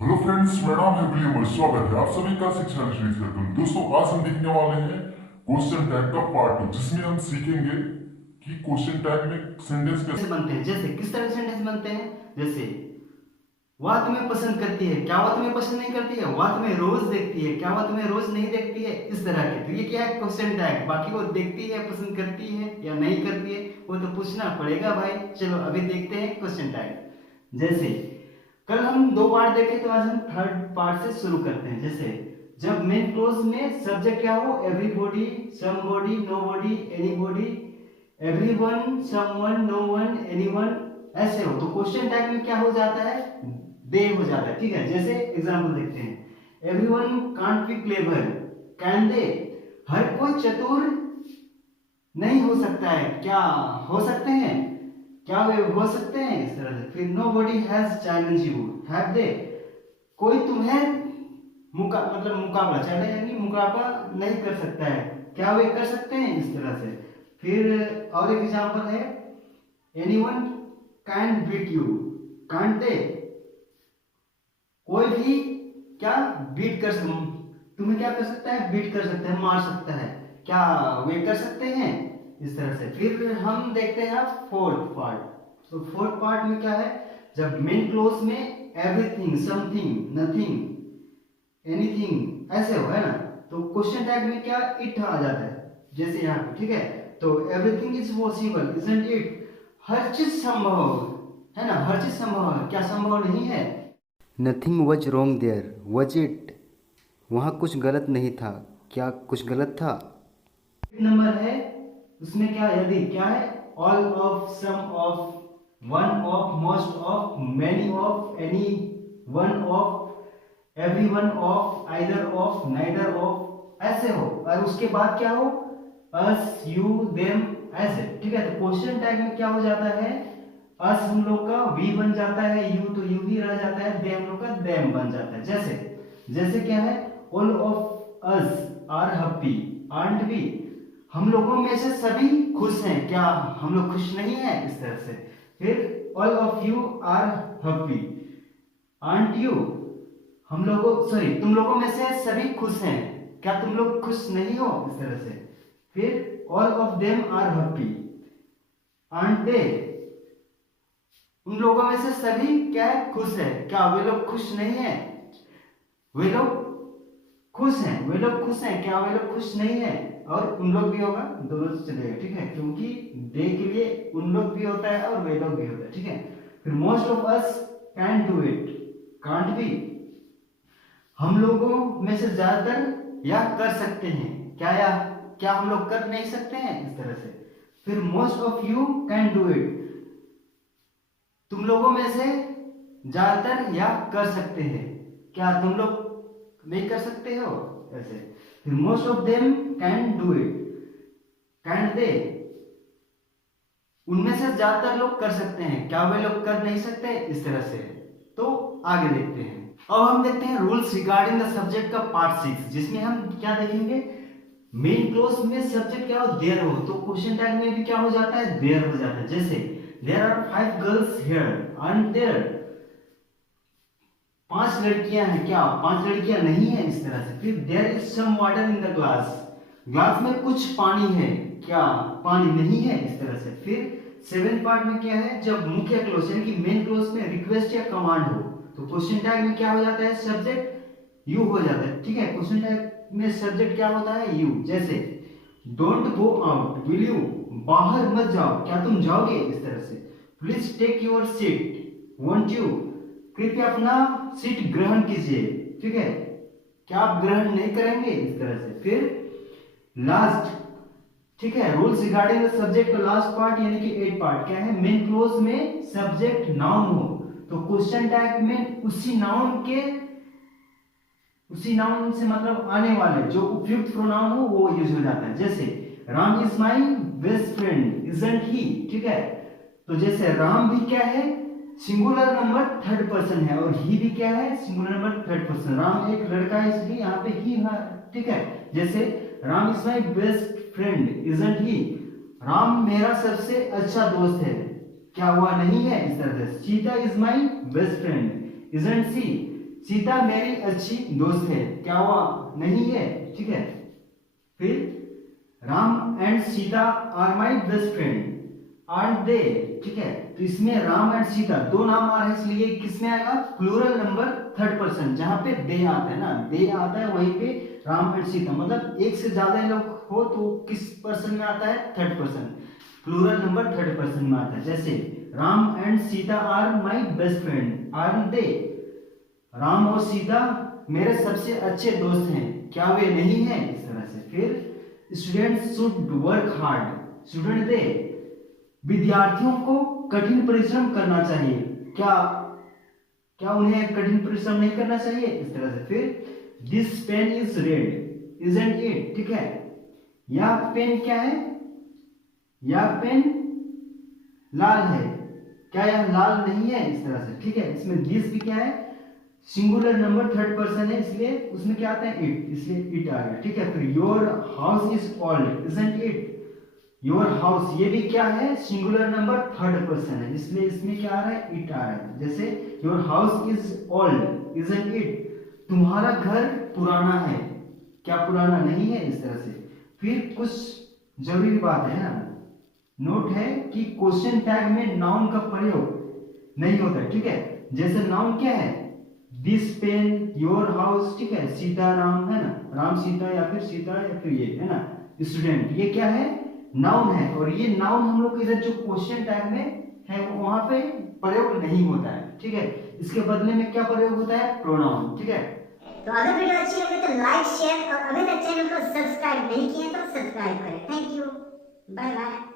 Hello friends, मेरा नाम है विलियम और स्वागत है आप सभी का शिक्षा विशेष में। दोस्तों, आज हम देखने वाले हैं क्वेश्चन टैग का पार्ट 2, जिसमें हम सीखेंगे कि क्वेश्चन टैग में सेंटेंस कैसे कैसे बनते हैं। जैसे किस तरह से सेंटेंस बनते हैं। जैसे वह तुम्हें पसंद करती है, क्या वह तुम्हें पसंद नहीं करती है। वह तुम्हें रोज देखती है, क्या वह तुम्हें रोज नहीं देखती है। इस तरह के, तो ये क्या है, क्वेश्चन टैग। बाकी वो देखती है, पसंद करती है या नहीं करती है, वो तो पूछना पड़ेगा भाई। चलो अभी देखते हैं क्वेश्चन टैग। जैसे कल हम दो पार्ट देखे, तो आज हम थर्ड पार्ट से शुरू करते हैं। जैसे जब मेन क्लोज में सब्जेक्ट क्या हो, everybody, somebody, nobody, anybody, everyone, someone, known, anyone, ऐसे हो तो क्वेश्चन टैग में क्या हो जाता है, दे हो जाता है। ठीक है, जैसे एग्जांपल देखते हैं। Everyone can't be clever, can they. हर कोई चतुर नहीं हो सकता है, क्या हो सकते हैं, क्या वे हो सकते हैं। इस तरह से फिर nobody has challenge you, have they. कोई तुम्हें मुकाबला चैलेंज यानी मुकाबला नहीं कर सकता है, क्या वे कर सकते हैं। इस तरह से फिर और एक एग्जांपल है, anyone can beat you, can't they. कोई भी क्या बीट कर तुम्हें क्या कर सकता है, बीट कर सकता है, मार सकता है, क्या वे कर सकते हैं। इस तरह से फिर हम देखते हैं फोर्थ पार्ट। तो फोर्थ पार्ट में क्या है, जब मेन क्लोज में एवरीथिंग, समथिंग, नथिंग, एनीथिंग ऐसे हो, है ना, तो क्वेश्चन टैग में क्या इट आ जाता है। जैसे यहाँ पे, ठीक है, तो everything is possible, isn't it. हर चीज संभव है ना, हर चीज संभव है, क्या संभव नहीं है। नथिंग वज रोंग देयर, वज इट। वहाँ कुछ गलत नहीं था, क्या कुछ गलत था। नंबर है उसमें क्या, यदि क्या है, all of, some of, one of, most of, many of, any one of, every one of, either of, neither of, ऐसे हो। और उसके बाद क्या हो, अस, यू, देम, ऐसे। ठीक है, तो क्वेश्चन टैग में क्या हो जाता है, अस हम लोग का वी बन जाता है, यू तो यू ही रह जाता है, दे हम लोग का देम बन जाता है। जैसे जैसे क्या है, all of us are happy, aren't we. हम लोगों में से सभी खुश हैं, क्या हम लोग खुश नहीं हैं। इस तरह से फिर all of you are happy, aren't you. हम लोगों, सॉरी, तुम लोगों में से सभी खुश हैं, क्या तुम लोग खुश नहीं हो। इस तरह से फिर all of them are happy, aren't they. उन लोगों में से सभी क्या है, खुश है, क्या वे लोग खुश नहीं है। वे लोग खुश हैं, वे लोग खुश हैं, क्या वे लोग खुश नहीं है। और उन लोग भी होगा, दोनों से चलेगा। ठीक है, क्योंकि दे के लिए उन लोग भी होता है और वे लोग भी होता है। ठीक है, फिर most of us can do it, can't be. हम लोगों में से ज्यादातर या कर सकते हैं, क्या या क्या हम लोग कर नहीं सकते हैं। इस तरह से फिर most of you can do it, तुम लोगों में से ज्यादातर या कर सकते हैं, क्या तुम लोग नहीं कर सकते हो। ऐसे फिर most of them can do it, can they. उनमें से ज्यादातर लोग कर सकते हैं, क्या वे लोग कर नहीं सकते। इस तरह से तो आगे देखते हैं। अब हम देखते हैं रूल्स रिगार्डिंग द सब्जेक्ट का पार्ट 6, जिसमें हम क्या देखेंगे, मेन क्लोज में सब्जेक्ट क्या हो, देयर हो, तो क्वेश्चन टैग में भी क्या हो जाता है, देयर हो जाता है। जैसे there are 5 girls here, aren't there. 5 लड़कियां हैं, क्या 5 लड़कियां नहीं है। इस तरह से फिर there is some water in the glass, glass में कुछ पानी है, क्या पानी नहीं है। इस तरह से फिर 7 पार्ट में क्या है, जब मुख्य क्लोज यानी कि मेन क्लोज में रिक्वेस्ट या कमांड हो, तो क्वेश्चन टैग में क्या हो जाता है, सब्जेक्ट यू हो जाता है। ठीक है, क्वेश्चन टैग में सब्जेक्ट क्या होता है, यू। जैसे don't go out, will you, बाहर मत जाओ, क्या तुम जाओगे। इस तरह से please take your seat, won't you, कृपया अपना सीट ग्रहण कीजिए। ठीक है, क्या आप ग्रहण नहीं करेंगे। इस तरह से फिर लास्ट, ठीक है, रूल्स रिगार्डिंग द सब्जेक्ट का लास्ट पार्ट यानी कि 8 पार्ट क्या है, मेन क्लोज में सब्जेक्ट नाउन हो, तो क्वेश्चन टैग में उसी नाउन से मतलब आने वाले जो उपयुक्त प्रोनाउन हो वो यूज हो जाता है। जैसे Ram is my best friend, isn't he. ठीक है, तो जैसे राम भी क्या है, सिंगुलर नंबर थर्ड पर्सन है, और ही भी क्या है, singular number third person. Ram एक लड़का है इसलिए यहाँ पे ही है। ठीक है, जैसे Ram is my best friend, isn't he. Ram मेरा सबसे अच्छा दोस्त है, क्या हुआ नहीं है। इस तरह से Sita is my best friend, isn't she. Sita मेरी अच्छी दोस्त है, क्या वह नहीं है? ठीक है। फिर Ram and Sita are my best friend, are they? ठीक है, तो इसमें राम एंड सीता दो नाम आ रहे हैं, इसलिए किसमें आएगा? प्लूरल नंबर थर्ड पर्सन, जहां पे दे आता है ना, दे आता है वहीं पे राम एंड सीता, मतलब एक से ज्यादा लोग हो तो किस पर्सन में आता है? Third person, plural number third person में आता है। जैसे Ram and Sita are my best friend, are they? Ram और सीता मेरे सबसे अच्छे दोस्त हैं, क्या वे नहीं हैं? इस तरह से। फिर student should work hard, student they? विद्यार्थियों को कठिन परिश्रम करना चाहिए, क्या उन्हें कठिन परिश्रम नहीं करना चाहिए? इस तरह से। फिर this pen is red, isn't it? ठीक है, यह पेन क्या है? यह पेन लाल है, क्या यह लाल नहीं है? इस तरह से। ठीक है, इसमें दिस भी क्या है? सिंगुलर नंबर थर्ड पर्सन है, इसलिए उसमें क्या आता है? इट, इसलिए इट आ गया। ठीक है, फिर your house is old, isn't it? Your house, ये भी क्या है? सिंगुलर नंबर थर्ड पर्सन है, इसलिए इसमें क्या आ रहा है? इट आ रहा है। जैसे your house is old, isn't it? तुम्हारा घर पुराना है, क्या पुराना नहीं है? इस तरह से। फिर कुछ जरूरी बात है ना, नोट है कि क्वेश्चन टैग में नाउन का प्रयोग नहीं होता है। ठीक है, जैसे नाउन क्या है? दिस पेन, योर हाउस, ठीक है, सीता राम है ना, राम सीता या फिर सीता या फिर ये है ना स्टूडेंट, ये क्या है? नाउन है। और ये नाउन हम लोग इधर जो क्वेश्चन टैग में है वहां पे प्रयोग नहीं होता है। ठीक है, इसके बदले में क्या प्रयोग होता है? प्रोनाउन। ठीक है, तो अगर वीडियो अच्छी लगे तो लाइक शेयर और अभी तक चैनल को सब्सक्राइब नहीं किए तो सब्सक्राइब करें। Thank you, bye bye.